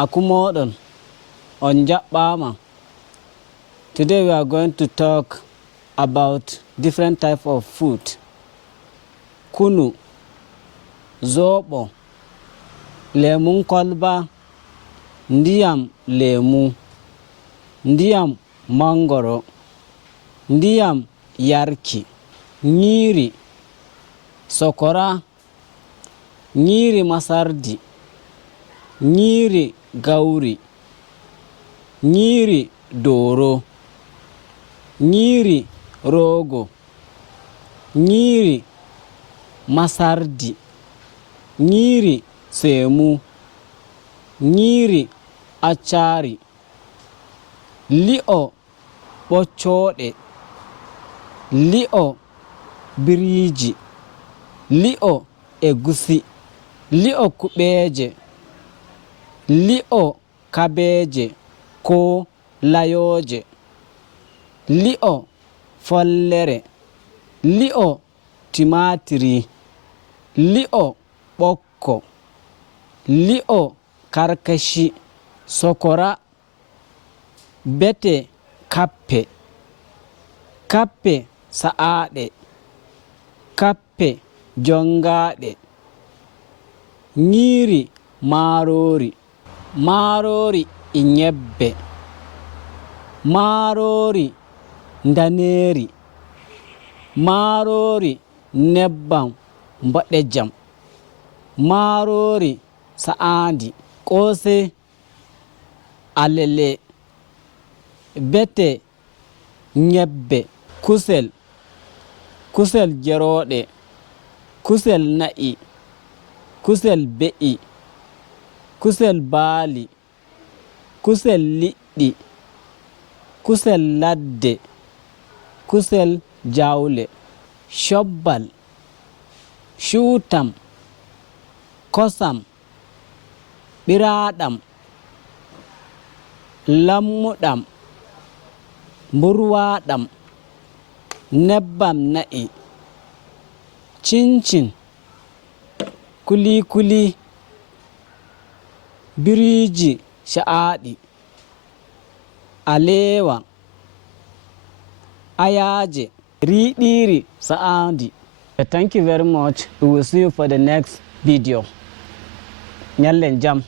Akumodon on Jabbama. Today we are going to talk about different type of food. Kunu, zobo, lemun kwalba, ndiyam lemu, ndiyam mangoro, ndiyam yarki, nyiri, sokora, nyiri masardi, nyiri gauri, nyiri doro, nyiri rogo, nyiri masardi, nyiri semu, nyiri achari, li'o ɓoccooɗe, li'o biriji, li'o egusi, li'o kuɓeeje, li'o kabeeje ko layooje, li'o follere, li'o timatiri, li'o ɓokko, li'o karkashi, sokora, bete kappe, kappe sa'aaɗe, kappe jongaaɗe, nyiri marori, marori e nyebbe, marori daneri, marori nebbam boɗejam, marori sa'andi, ƙose, alele, bete nyebbe, kusel, kusel geroɗe, kusel na'i, kusel be'i, kusel baali, kusel liɗɗi, kusel ladde, kusel jawle, shobbal, shuutam, kosam, ɓiraaɗam, lammuɗam, mburwaɗam, nebbam na'i, cincin, kuli-kuli, biriji sha'aɗi, alewa, ayaje, riɗiri sa'andi. Thank you very much. We will see you for the next video. Nyallen jam.